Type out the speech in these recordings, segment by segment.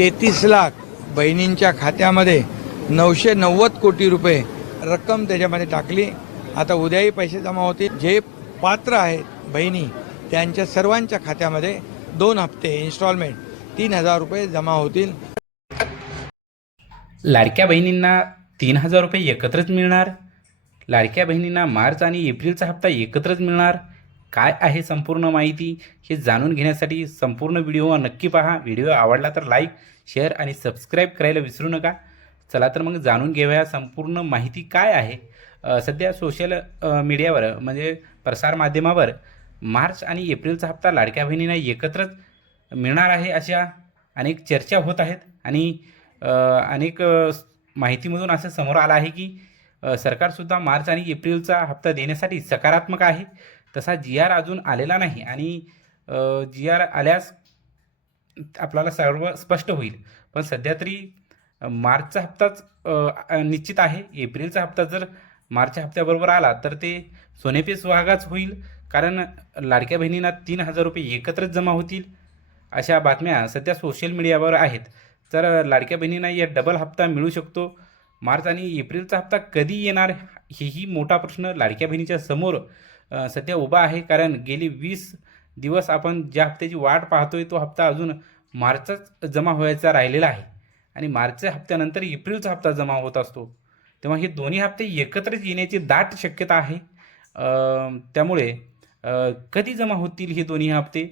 33 लाख बहिणींच्या खात्यामध्ये 990 कोटी रुपये रक्कम त्याच्यामध्ये टाकली। आता उद्याही पैसे जमा होतील। जे पात्र आहेत बहिणी त्यांच्या सर्वांच्या खात्यामध्ये 2 हप्ते इन्स्टॉलमेंट 3000 रुपये जमा होतील। लाडक्या बहिणींना 3000 रुपये एकत्रच मिळणार। लाडक्या बहिणींना मार्च आणि एप्रिलचा हप्ता एकत्रच मिळणार। काय आहे संपूर्ण माहिती हे जाणून घेण्यासाठी संपूर्ण व्हिडिओ नक्की पहा। व्हिडिओ आवडला तर लाईक, शेअर आणि सबस्क्राईब करायला विसरू नका। चला तर मग जाणून घेऊया संपूर्ण माहिती काय आहे। सध्या सोशल मीडियावर म्हणजे प्रसार माध्यमावर मार्च आणि एप्रिलचा हप्ता लाडक्या बहिणींना एकत्रच मिळणार आहे अशा अनेक चर्चा होत आहेत आणि अनेक माहितीमधून असं समोर आलं आहे की सरकारसुद्धा मार्च आणि एप्रिलचा हप्ता देण्यासाठी सकारात्मक आहे। तसा जी.आर. अजून आलेला नाही आणि जी.आर. आल्यास आपल्याला सर्व स्पष्ट होईल। पण सध्या तरी मार्चचा हप्ताच निश्चित आहे। एप्रिलचा हप्ता जर मार्चच्या हप्त्याबरोबर आला तर ते सोने पे सुहागाच होईल, कारण लाडक्या बहिणींना 3000 रुपये एकत्रच जमा होतील अशा बातम्या सध्या सोशल मीडियावर आहेत। तर लाडक्या बहिणींना या डबल हप्ता मिळू शकतो। मार्च आणि एप्रिलचा हप्ता कधी येणार हेही मोठा प्रश्न लाडक्या बहिणीच्या समोर सध्या उभा आहे, कारण गेली 20 दिवस आपण ज्या हप्त्याची वाट पाहतोय तो हप्ता अजून मार्चच जमा व्हायचा राहिलेला आहे आणि मार्चच्या हप्त्यानंतर एप्रिलचा हप्ता जमा होत असतो। तेव्हा हे दोन्ही हप्ते एकत्रच येण्याची दाट शक्यता आहे। त्यामुळे कधी जमा होतील हे दोन्ही हप्ते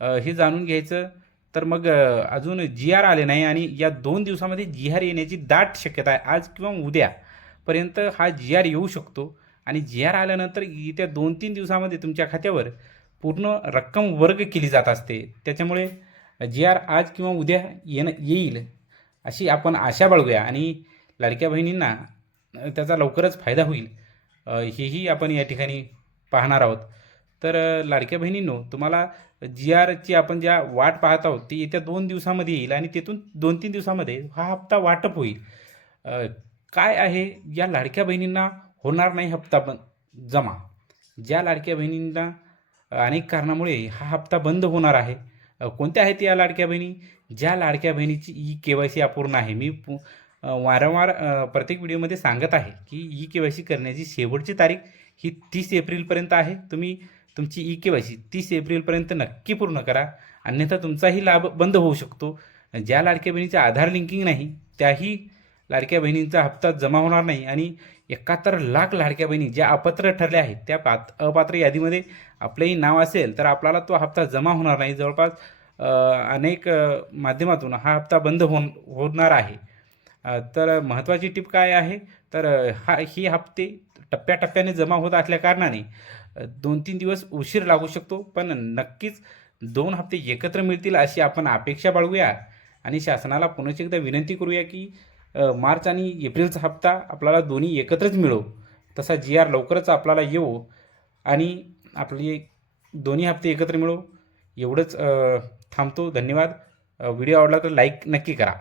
हे जाणून घ्यायचं तर मग अजून जी.आर. आले नाही आणि या 2 दिवसामध्ये जी.आर. येण्याची दाट शक्यता आहे। आज किंवा उद्यापर्यंत हा जी.आर. येऊ शकतो आणि जी.आर. आल्यानंतर येत्या 2-3 दिवसामध्ये तुमच्या खात्यावर पूर्ण रक्कम वर्ग केली जात असते। त्याच्यामुळे जी.आर. आज किंवा उद्या येईल अशी आपण आशा बाळगूया आणि लाडक्या बहिणींना त्याचा लवकरच फायदा होईल हेही आपण या ठिकाणी पाहणार आहोत। तर लाडक्या बहिणींनो, तुम्हाला जी.आरची आपण ज्या वाट पाहत आहोत ती येत्या 2 दिवसामध्ये येईल आणि तिथून 2-3 दिवसामध्ये हा हप्ता वाटप होईल। काय आहे, या लाडक्या बहिणींना होणार नाही हप्ता जमा। ज्या लाडक्या बहिणींना अनेक कारणामुळे हा हप्ता बंद होणार आहे। कोणत्या आहेत या लाडक्या बहिणी? ज्या लाडक्या बहिणीची ई-के.वाय.सी अपूर्ण आहे। मी वारंवार प्रत्येक व्हिडिओमध्ये सांगत आहे की ई-के.वाय.सी करण्याची शेवटची तारीख ही 30 एप्रिलपर्यंत आहे। तुम्ही तुमची ई-के.वाय.सी 30 एप्रिलपर्यंत नक्की पूर्ण करा, अन्यथा तुमचाही लाभ बंद होऊ शकतो। ज्या लाडक्या बहिणीचा आधार लिंकिंग नाही त्याही लाडक्या बहिणींचा हप्ता जमा होणार नाही आणि 71 लाख लाडक्या बहिणी ज्या अपात्र ठरल्या आहेत त्या अपात्र यादीमध्ये आपलंही नाव असेल तर आपल्याला तो हप्ता जमा होणार नाही। जवळपास अनेक माध्यमातून हा हप्ता बंद होणार आहे। तर महत्त्वाची टिप काय आहे, तर ही हप्ते टप्प्याटप्प्याने जमा होत असल्या कारणाने 2-3 दिवस उशीर लागू शकतो, पण नक्कीच 2 हप्ते एकत्र मिळतील अशी आपण अपेक्षा बाळगूया आणि शासनाला पुन्हा एकदा विनंती करूया की मार्च आणि एप्रिलचा हप्ता आपल्याला दोन्ही एकत्रच मिळो, तसा जी.आर. लवकरच आपल्याला येवो आणि आपले दोन्ही हप्ते एकत्र मिळो। एवढंच थांबतो। धन्यवाद। व्हिडिओ आवडला तर लाईक नक्की करा।